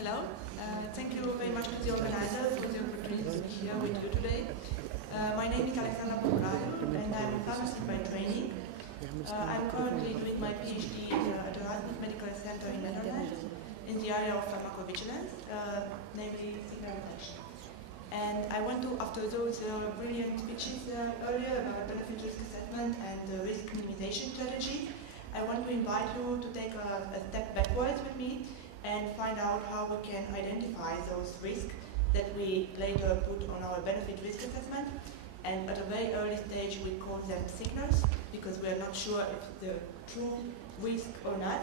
Hello. Thank you very much to the organizer for the opportunity to be here with you today. My name is Alexandra Pacurariu and I'm a pharmacist by training. I'm currently doing my PhD at the Erasmus Medical Center in Netherlands in the area of pharmacovigilance, namely signal detection. And I want to, after those brilliant speeches earlier about benefit risk assessment and risk minimization strategy, I want to invite you to take a step backwards with me and find out how we can identify those risks that we later put on our benefit risk assessment. And at a very early stage, we call them signals because we are not sure if the true risk or not,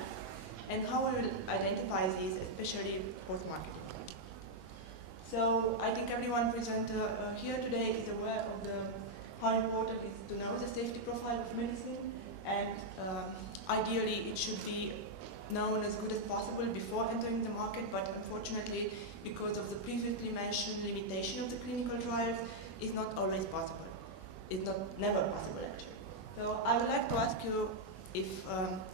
and how we will identify these, especially post-marketing. So I think everyone present here today is aware of how important it is to know the safety profile of medicine, and ideally it should be known as good as possible before entering the market, but unfortunately, because of the previously mentioned limitation of the clinical trials, it's not always possible. It's never possible, actually. So I would like to ask you if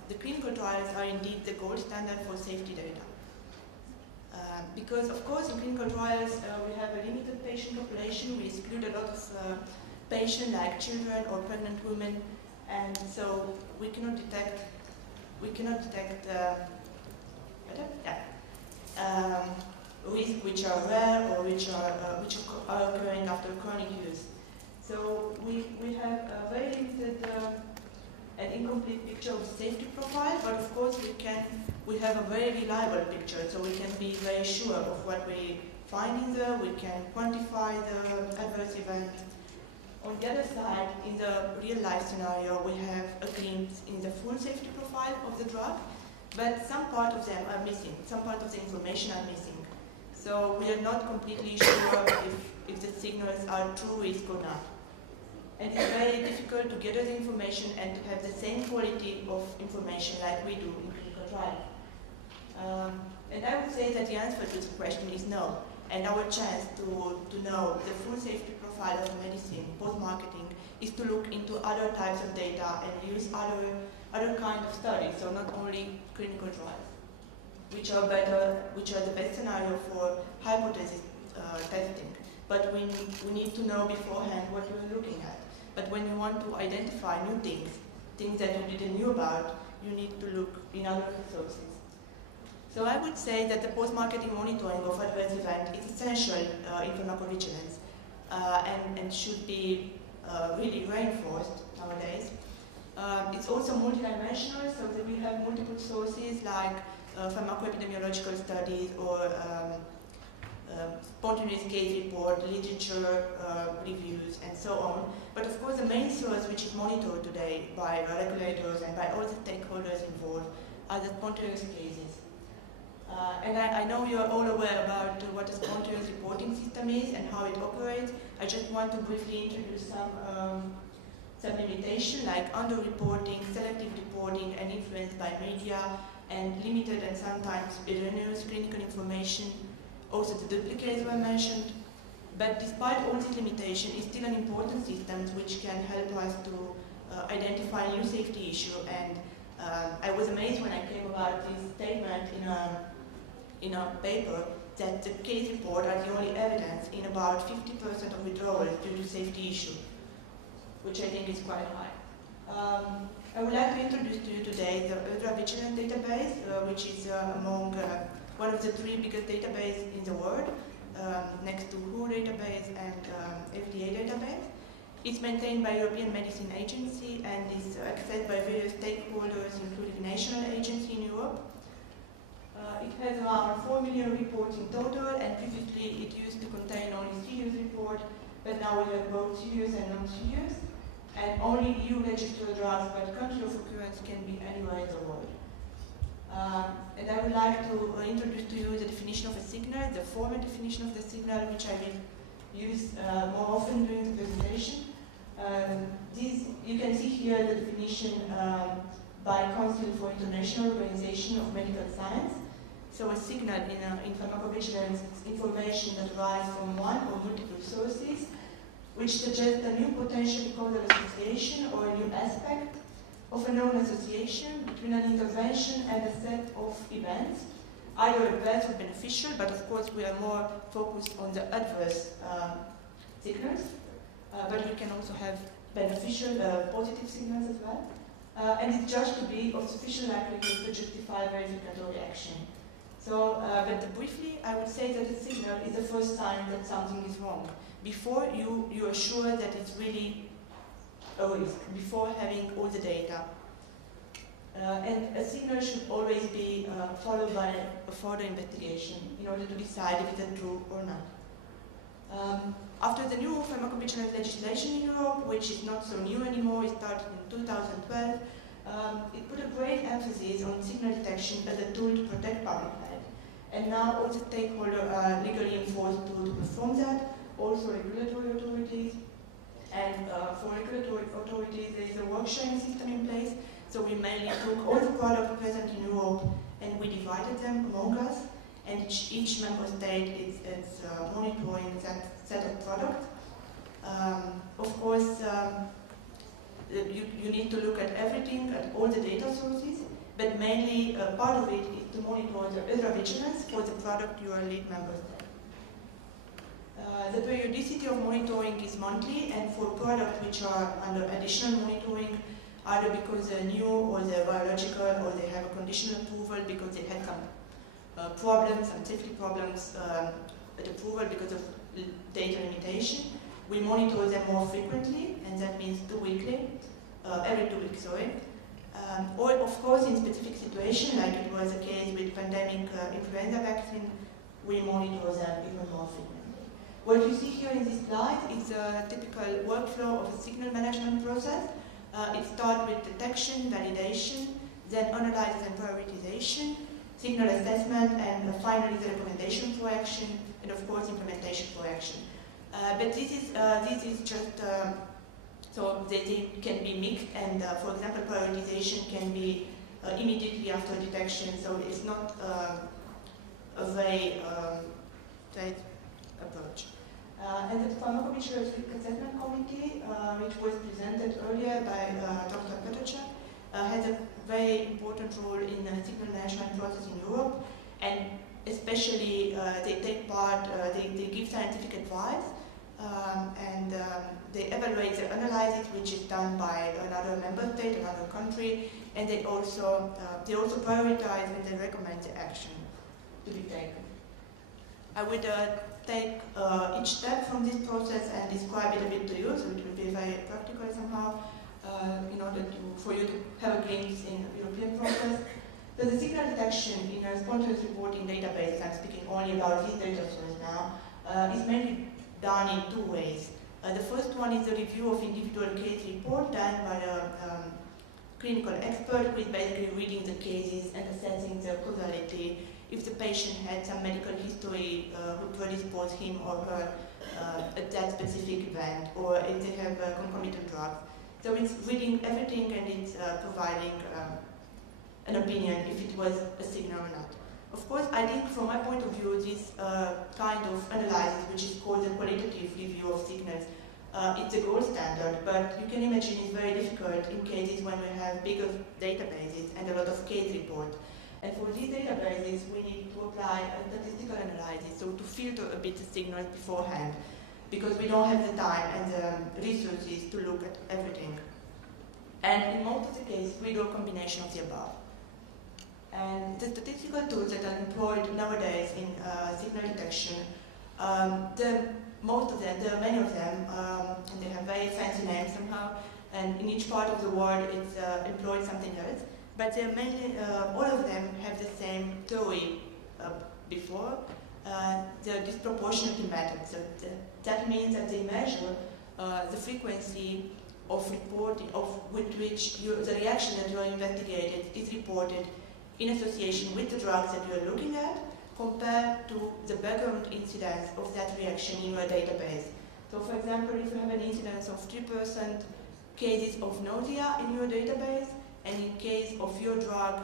the clinical trials are indeed the gold standard for safety data. Because, of course, in clinical trials, we have a limited patient population. We exclude a lot of patients, like children or pregnant women, and so we cannot detect risks which are rare or which are occurring after chronic use. So we have a very limited and incomplete picture of the safety profile, but of course we have a very reliable picture, so we can be very sure of what we find in there. We can quantify the adverse event. On the other side, in the real-life scenario, we have a glimpse in the full safety profile of the drug, but some part of them are missing, some part of the information are missing. So we are not completely sure if the signals are true risk or not. And it's very difficult to gather the information and to have the same quality of information like we do in clinical trial. And I would say that the answer to this question is no. And our chance to know the full safety profile of medicine post-marketing is to look into other types of data and use other kind of studies, so not only clinical trials, which are the best scenario for hypothesis testing. But we need to know beforehand what we're looking at. But when you want to identify new things that you didn't know about, you need to look in other sources. So I would say that the post-marketing monitoring of adverse event is essential in pharmacovigilance and should be really reinforced nowadays. It's also multidimensional, so that we have multiple sources like pharmacoepidemiological studies or spontaneous case report, literature reviews, and so on. But of course, the main source which is monitored today by regulators and by all the stakeholders involved are the spontaneous cases. And I know you're all aware about what a spontaneous reporting system is and how it operates. I just want to briefly introduce some limitations like underreporting, selective reporting, and influenced by media, and limited and sometimes erroneous clinical information. Also the duplicates were mentioned. But despite all these limitations, it's still an important system which can help us to identify new safety issue. And I was amazed when I came about this statement in a paper that the case report are the only evidence in about 50% of withdrawals due to safety issue, which I think is quite high. I would like to introduce to you today the ultra-vigilance database, which is among one of the 3 biggest databases in the world, next to WHO database and FDA database. It's maintained by European Medicine Agency and is accessed by various stakeholders, including national agencies in Europe. It has around 4 million reports in total, and previously it used to contain only serious reports, but now we have both serious and non-serious, and only EU registered drugs, but country of occurrence can be anywhere in the world. And I would like to introduce to you the definition of a signal, the formal definition of the signal, which I will use more often during the presentation. You can see here the definition by Council for International Organization of Medical Science. So a signal in pharmacovigilance is information that arises from one or multiple sources, which suggests a new potential causal association or a new aspect of a known association between an intervention and a set of events either adverse or beneficial, but of course we are more focused on the adverse signals. But we can also have beneficial, positive signals as well. And it's judged to be of sufficient likelihood to justify verificatory action. So, but briefly, I would say that a signal is the first sign that something is wrong. Before you are sure that it's really a risk, before having all the data. And a signal should always be followed by a further investigation in order to decide if it's true or not. After the new pharmacovigilance legislation in Europe, which is not so new anymore, it started in 2012, it put a great emphasis on signal detection as a tool to protect public health. And now all the stakeholders are legally enforced to perform that, also regulatory authorities. And for regulatory authorities, there is a work sharing system in place. So we mainly took all the products present in Europe and we divided them among us. And each member state is monitoring that set of products. Of course, you need to look at everything, at all the data sources, but mainly part of it is to monitor the other vigilance for the product you are lead member state. The periodicity of monitoring is monthly, and for products which are under additional monitoring, either because they're new or they're biological or they have a conditional approval because they had some problems, some safety problems at approval because of data limitation. We monitor them more frequently, and that means every 2 weeks, sorry. Or of course in specific situations, like it was the case with pandemic influenza vaccine, we monitor them even more frequently. What you see here in this slide is a typical workflow of a signal management process. It starts with detection, validation, then analysis and prioritization, signal assessment, and finally the recommendation for action, and of course implementation for action. But this is just, so they can be mixed, and for example prioritization can be immediately after detection, so it's not a very tight approach. And the Pharmacovigilance Risk Assessment Committee, which was presented earlier by Dr. Pacurariu, has a very important role in the signal management process in Europe, and especially they take part, they give scientific advice, and they evaluate the analysis, which is done by another member state, another country, and they also prioritize and they recommend the action to be taken. I would take each step from this process and describe it a bit to you, so it will be very practical somehow, in order for you to have a glimpse in the European process. So the signal detection in a spontaneous reporting database, I'm speaking only about this data source now, is mainly done in 2 ways. The first one is the review of individual case report done by a clinical expert who is basically reading the cases and assessing the causality. If the patient had some medical history who predisposed him or her at that specific event, or if they have concomitant drugs. So it's reading everything and it's providing an opinion if it was a signal or not. Of course, I think from my point of view, this kind of analysis, which is called the qualitative review of signals, it's a gold standard, but you can imagine it's very difficult in cases when we have bigger databases and a lot of case reports. And for these databases, we need to apply a statistical analysis, so to filter a bit the signals beforehand, because we don't have the time and the resources to look at everything. And in most of the cases, we do a combination of the above. And the statistical tools that are employed nowadays in signal detection, most of them, there are many of them, and they have very fancy names somehow, and in each part of the world it's employed something else. But they're mainly, all of them have the same theory before. They're disproportionate methods. So that means that they measure the frequency of reporting, with which the reaction that you are investigated is reported in association with the drugs that you are looking at, compared to the background incidence of that reaction in your database. So for example, if you have an incidence of 3% cases of nausea in your database, and in case of your drug,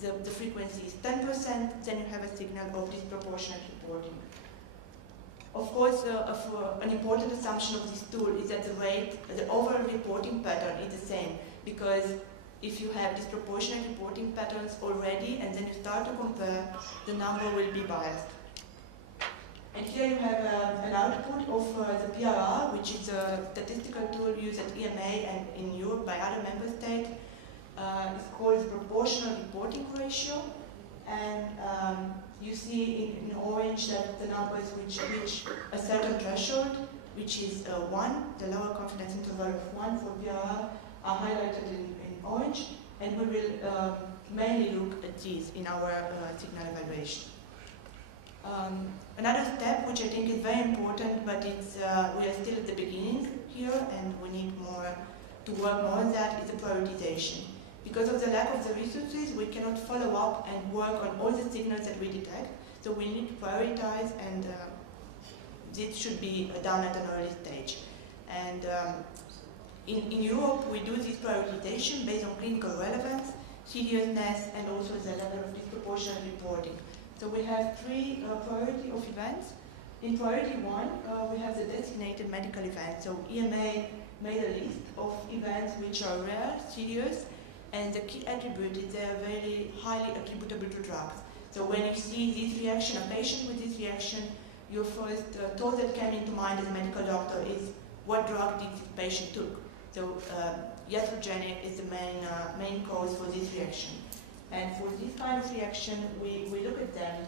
the frequency is 10%, then you have a signal of disproportionate reporting. Of course, an important assumption of this tool is that the overall reporting pattern is the same, because if you have disproportionate reporting patterns already and then you start to compare, the number will be biased. And here you have an output of the PRR, which is a statistical tool used at EMA and in Europe by other member states. It's called the proportional reporting ratio. And you see in orange that the numbers which reach a certain threshold, which is 1, the lower confidence interval of 1 for PRR, are highlighted in orange. And we will mainly look at these in our signal evaluation. Another step, which I think is very important, but it's, we are still at the beginning here, and we need more to work more on that, is the prioritization. Because of the lack of the resources, we cannot follow up and work on all the signals that we detect. So we need to prioritize, and this should be done at an early stage. And in Europe, we do this prioritization based on clinical relevance, seriousness, and also the level of disproportionate reporting. So we have 3 priority of events. In priority 1, we have the designated medical events. So EMA made a list of events which are rare, serious, and the key attribute is they are very highly attributable to drugs. So when you see this reaction, a patient with this reaction, your first thought that came into mind as a medical doctor is what drug did this patient took. So iatrogenic is the main cause for this reaction. And for this kind of reaction, we look at them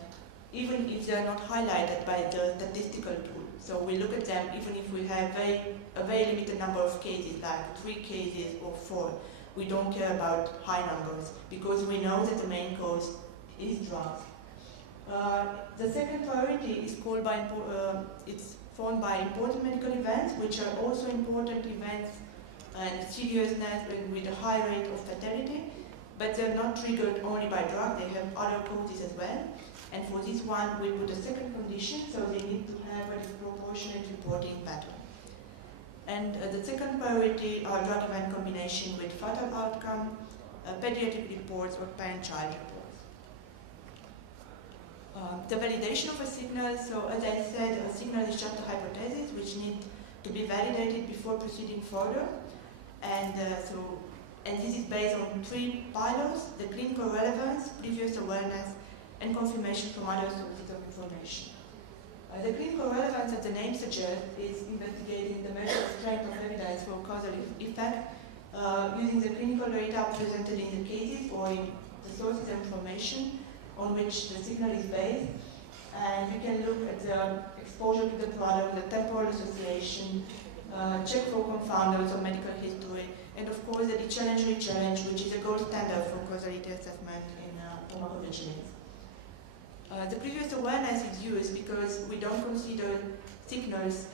even if they're not highlighted by the statistical tool. So we look at them even if we have a very limited number of cases, like 3 cases or 4. We don't care about high numbers because we know that the main cause is drugs. The second priority is called by it's formed by important medical events, which are also important events and seriousness with a high rate of fatality, but they're not triggered only by drug, they have other causes as well. And for this one, we put a second condition, so they need to have a disproportionate reporting pattern. And the second priority are drug event combination with fatal outcome, pediatric reports, or parent-child reports. The validation of a signal, so as I said, a signal is just a hypothesis which needs to be validated before proceeding further. And this is based on 3 pillars: the clinical relevance, previous awareness, and confirmation from other sources of information. The clinical relevance, as the name suggests, is investigating the measured strength of evidence for causal effect using the clinical data presented in the cases or in the sources of information on which the signal is based. And we can look at the exposure to the product, the temporal association, check for confounders or medical history, and of course the challenge, which is a gold standard for causality assessment in pharmacovigilance. The previous awareness is used because we don't consider signals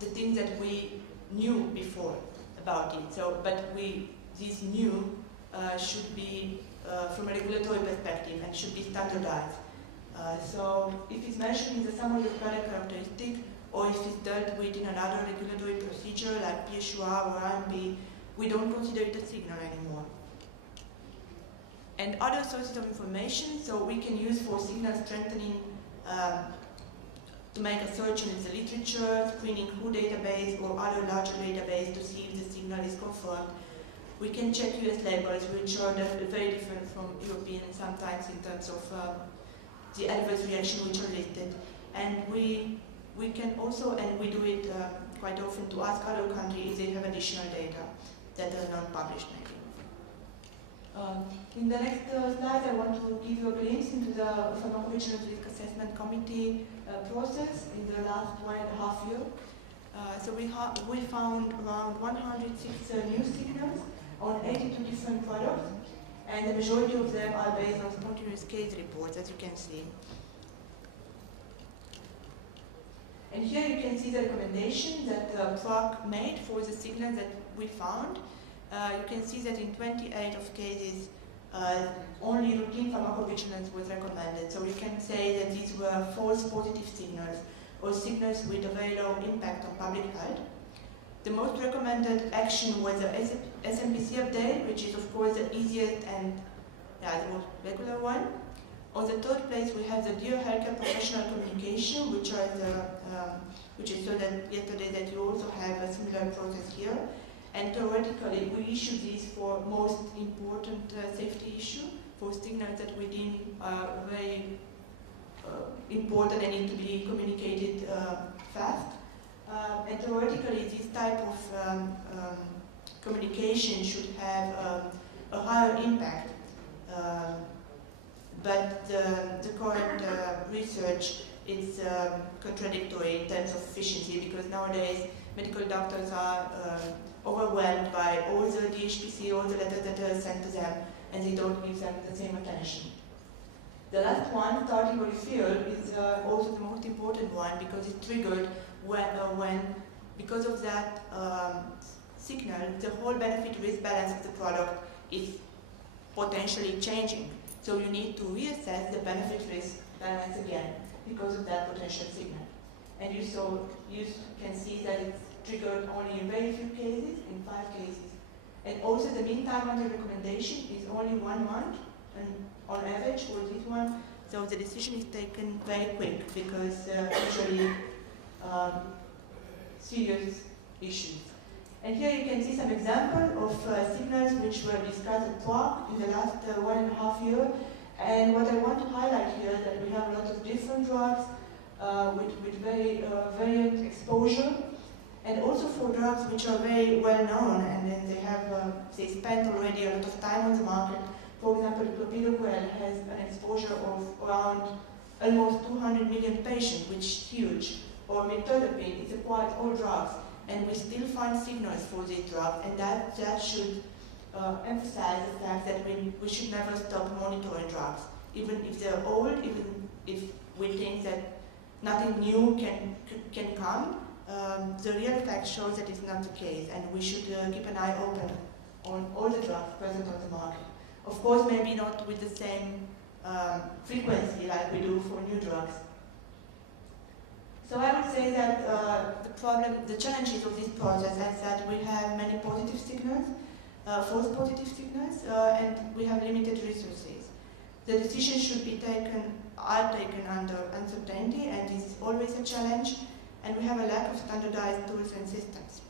the things that we knew before about it. So, but this new should be from a regulatory perspective and should be standardized. So if it's mentioned in the summary of product characteristic, or if it's dealt with in another regulatory procedure like PSUR or RMB, we don't consider it a signal anymore. And other sources of information, so we can use for signal strengthening to make a search in the literature, screening WHO database or other larger database to see if the signal is confirmed. We can check US labels, which are very different from European sometimes in terms of the adverse reaction which are listed. And we can also, and we do it quite often, to ask other countries if they have additional data that are not published maybe. In the next slide, I want to give you a glimpse into the Pharmacovigilance Risk Assessment Committee process in the last 1.5 years. So we found around 106 new signals on 82 different products, and the majority of them are based on spontaneous case reports, as you can see. And here you can see the recommendation that PROC made for the signals that we found. You can see that in 28 of cases, only routine pharmacovigilance was recommended. So we can say that these were false positive signals or signals with a very low impact on public health. The most recommended action was the SMPC update, which is of course the easiest and the most regular one. On the third place, we have the Dear Healthcare Professional Communication, which is so that yesterday that you also have a similar process here. And theoretically, we issue these for most important safety issue, for signals that we deem very important and need to be communicated fast. And theoretically, this type of communication should have a higher impact. But the current research is contradictory in terms of efficiency, because nowadays medical doctors are overwhelmed by all the DHPC, all the letters that are sent to them, and they don't give them the same attention. The last one, starting body field, is also the most important one, because it's triggered when because of that signal, the whole benefit-risk balance of the product is potentially changing. So you need to reassess the benefit-risk balance again because of that potential signal. And you can see that it's triggered only in very few cases, in 5 cases. And also the mean time under recommendation is only 1 month, and on average for this one. So the decision is taken very quick because usually serious issues. And here you can see some examples of signals which were discussed at talk in the last 1.5 years. And what I want to highlight here is that we have a lot of different drugs with very variant exposure, and also for drugs which are very well known, and then they spent already a lot of time on the market. For example, clopidogrel has an exposure of around almost 200 million patients, which is huge. Or mirtazapine, it's a quite old drug, and we still find signals for these drugs, and that should emphasize the fact that we should never stop monitoring drugs, even if they're old, even if we think that nothing new can come. The real fact shows that it's not the case, and we should keep an eye open on all the drugs present on the market. Of course, maybe not with the same frequency like we do for new drugs. So I would say that the challenges of this process is that we have many positive signals, false positive signals, and we have limited resources. The decisions are taken under uncertainty, and this is always a challenge, and we have a lack of standardized tools and systems.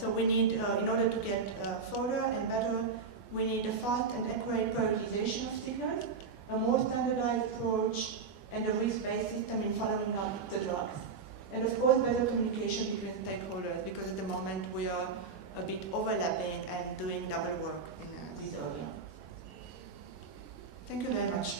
So we need, in order to get further and better, we need a fast and accurate prioritization of signals, a more standardized approach, and a risk-based system in following up the drugs. And of course, better communication between stakeholders, because at the moment we are a bit overlapping and doing double work in this area. Thank you very much.